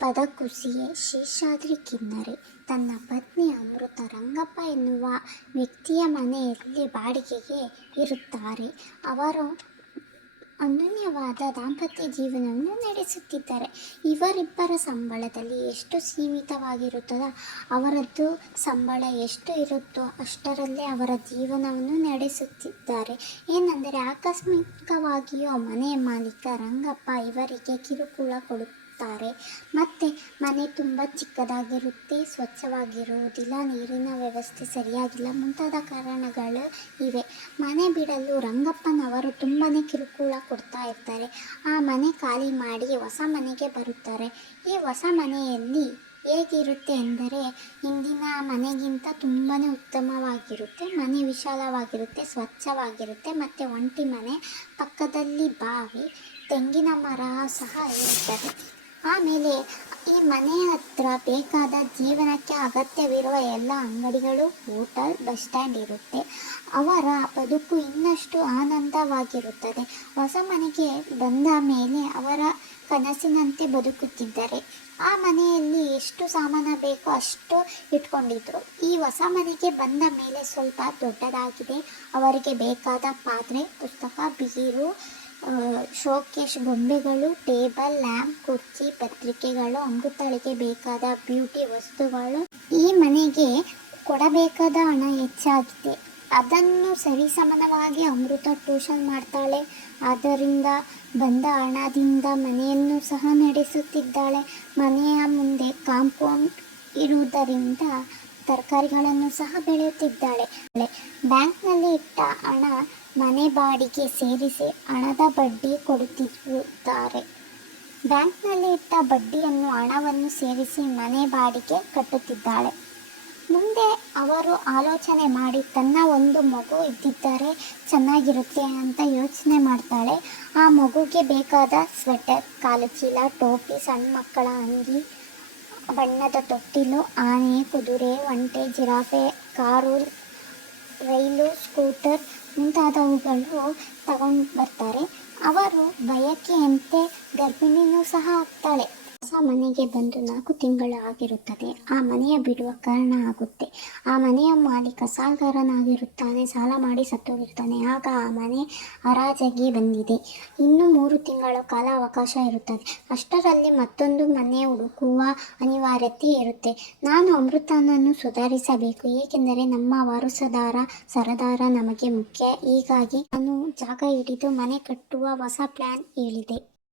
ಪದಕುಸಿಯೇ ಶೇಷಾದ್ರಿ ಕಿನ್ನರಿ ತನ್ನ ಪತ್ನಿ ಅಮೃತ ರಂಗಪ್ಪ ಎನ್ನುವ ವ್ಯಕ್ತಿಯ ಮನೆಯಲ್ಲಿ ಬಾಡಿಗೆಗೆ ಇರುತ್ತಾರೆ. ಅವರು ಅನನ್ಯವಾದ ದಾಂಪತ್ಯ ಜೀವನವನ್ನು ನಡೆಸುತ್ತಿದ್ದಾರೆ. ಇವರಿಬ್ಬರ ಸಂಬಳದಲ್ಲಿ ಎಷ್ಟು ಸೀಮಿತವಾಗಿರುತ್ತದೋ ಅವರದ್ದು ಸಂಬಳ ಎಷ್ಟು ಇರುತ್ತೋ ಅಷ್ಟರಲ್ಲೇ ಅವರ ಜೀವನವನ್ನು ನಡೆಸುತ್ತಿದ್ದಾರೆ. ಏನೆಂದರೆ ಆಕಸ್ಮಿಕವಾಗಿಯೂ ಮನೆಯ ಮಾಲೀಕ ರಂಗಪ್ಪ ಇವರಿಗೆ ಕಿರುಕುಳ ಕೊಡುತ್ತಾರೆ. ಮತ್ತು ಮನೆ ತುಂಬ ಚಿಕ್ಕದಾಗಿರುತ್ತೆ, ಸ್ವಚ್ಛವಾಗಿರುವುದಿಲ್ಲ, ನೀರಿನ ವ್ಯವಸ್ಥೆ ಸರಿಯಾಗಿಲ್ಲ, ಮುಂತಾದ ಕಾರಣಗಳು ಇವೆ. ಮನೆ ಬಿಡಲು ರಂಗಪ್ಪನವರು ತುಂಬಾ ಕಿರುಕುಳ ಕೊಡ್ತಾ ಇರ್ತಾರೆ. ಆ ಮನೆ ಖಾಲಿ ಮಾಡಿ ಹೊಸ ಮನೆಗೆ ಬರುತ್ತಾರೆ. ಈ ಹೊಸ ಮನೆಯಲ್ಲಿ ಹೇಗಿರುತ್ತೆ ಎಂದರೆ ಹಿಂದಿನ ಮನೆಗಿಂತ ತುಂಬಾ ಉತ್ತಮವಾಗಿರುತ್ತೆ. ಮನೆ ವಿಶಾಲವಾಗಿರುತ್ತೆ, ಸ್ವಚ್ಛವಾಗಿರುತ್ತೆ ಮತ್ತು ಒಂಟಿ ಮನೆ, ಪಕ್ಕದಲ್ಲಿ ಬಾವಿ, ತೆಂಗಿನ ಮರ ಸಹ ಇರುತ್ತದೆ. ಆಮೇಲೆ ಈ ಮನೆಯ ಹತ್ರ ಬೇಕಾದ ಜೀವನಕ್ಕೆ ಅಗತ್ಯವಿರುವ ಎಲ್ಲ ಅಂಗಡಿಗಳು, ಹೋಟೆಲ್, ಬಸ್ ಸ್ಟ್ಯಾಂಡ್ ಇರುತ್ತೆ. ಅವರ ಬದುಕು ಇನ್ನಷ್ಟು ಆನಂದವಾಗಿರುತ್ತದೆ. ಹೊಸ ಮನೆಗೆ ಬಂದ ಮೇಲೆ ಅವರ ಕನಸಿನಂತೆ ಬದುಕುತ್ತಿದ್ದರೆ ಆ ಮನೆಯಲ್ಲಿ ಎಷ್ಟು ಸಾಮಾನು ಬೇಕೋ ಅಷ್ಟು ಇಟ್ಕೊಂಡಿದ್ರು. ಈ ಹೊಸ ಮನೆಗೆ ಬಂದ ಮೇಲೆ ಸ್ವಲ್ಪ ದೊಡ್ಡದಾಗಿದೆ. ಅವರಿಗೆ ಬೇಕಾದ ಪಾತ್ರೆ, ಪುಸ್ತಕ, ಬೀರು, ಶೋಕೇಶ್ ಗೊಂಬೆಗಳು, ಟೇಬಲ್, ಲ್ಯಾಂಪ್, ಕುರ್ಚಿ, ಪತ್ರಿಕೆಗಳು, ಅಮೃತಳಿಗೆ ಬೇಕಾದ ಬ್ಯೂಟಿ ವಸ್ತುಗಳು. ಈ ಮನೆಗೆ ಕೊಡಬೇಕಾದ ಹಣ ಹೆಚ್ಚಾಗಿದೆ. ಅದನ್ನು ಸರಿಸಮಾನವಾಗಿ ಅಮೃತ ಟ್ಯೂಷನ್ ಮಾಡ್ತಾಳೆ. ಅದರಿಂದ ಬಂದ ಹಣದಿಂದ ಮನೆಯನ್ನು ಸಹ ನಡೆಸುತ್ತಿದ್ದಾಳೆ. ಮನೆಯ ಮುಂದೆ ಕಾಂಪೌಂಡ್ ಇರುವುದರಿಂದ ತರಕಾರಿಗಳನ್ನು ಸಹ ಬೆಳೆಯುತ್ತಿದ್ದಾಳೆ. ಬ್ಯಾಂಕ್ನಲ್ಲಿ ಇಟ್ಟ ಹಣ ಮನೆ ಬಾಡಿಗೆ ಸೇರಿಸಿ ಹಣದ ಬಡ್ಡಿ ಕೊಡುತ್ತಿರುತ್ತಾರೆ. ಬ್ಯಾಂಕ್ನಲ್ಲಿ ಇಟ್ಟ ಬಡ್ಡಿಯನ್ನು ಹಣವನ್ನು ಸೇರಿಸಿ ಮನೆ ಬಾಡಿಗೆ ಕಟ್ಟುತ್ತಿದ್ದಾಳೆ. ಮುಂದೆ ಅವರು ಆಲೋಚನೆ ಮಾಡಿ ತನ್ನ ಒಂದು ಮಗು ಇದ್ದಿದ್ದರೆ ಚೆನ್ನಾಗಿರುತ್ತೆ ಅಂತ ಯೋಚನೆ ಮಾಡ್ತಾಳೆ. ಆ ಮಗುಗೆ ಬೇಕಾದ ಸ್ವೆಟರ್, ಕಾಲುಚೀಲ, ಟೋಪಿ, ಸಣ್ಣ ಮಕ್ಕಳ ಅಂಗಿ, ಬಣ್ಣದ ತೊಟ್ಟಿಲು, ಆನೆ, ಕುದುರೆ, ಒಂಟೆ, ಜಿರಾಫೆ, ಕಾರು, ರೈಲು, ಸ್ಕೂಟರ್ ಮುಂತಾದವುಗಳು ತಗೊಂಡು ಬರ್ತಾರೆ. ಅವರು ಬಯಕೆಯಂತೆ ಗರ್ಭಿಣಿಯೂ ಸಹ ಆಗ್ತಾಳೆ. ಹೊಸ ಮನೆಗೆ ಬಂದು 4 ತಿಂಗಳು ಆಗಿರುತ್ತದೆ. ಆ ಮನೆಯ ಬಿಡುವ ಕಾರಣ ಆಗುತ್ತೆ. ಆ ಮನೆಯ ಮಾಲೀಕ ಸಾಲಗಾರನಾಗಿರುತ್ತಾನೆ. ಸಾಲ ಮಾಡಿ ಸತ್ತೋಗಿರ್ತಾನೆ. ಆಗ ಆ ಮನೆ ಹರಾಜಿಗೆ ಬಂದಿದೆ. ಇನ್ನು 3 ತಿಂಗಳ ಕಾಲ ಅವಕಾಶ ಇರುತ್ತದೆ. ಅಷ್ಟರಲ್ಲಿ ಮತ್ತೊಂದು ಮನೆ ಹುಡುಕುವ ಅನಿವಾರ್ಯತೆ ಇರುತ್ತೆ. ನಾನು ಅಮೃತನನ್ನು ಸುಧಾರಿಸಬೇಕು, ಏಕೆಂದರೆ ನಮ್ಮ ವಾರಸುದಾರ ಸರದಾರ ನಮಗೆ ಮುಖ್ಯ. ಹೀಗಾಗಿ ನಾನು ಜಾಗ ಹಿಡಿದು ಮನೆ ಕಟ್ಟುವ ಹೊಸ ಪ್ಲಾನ್ ಹೇಳಿದೆ.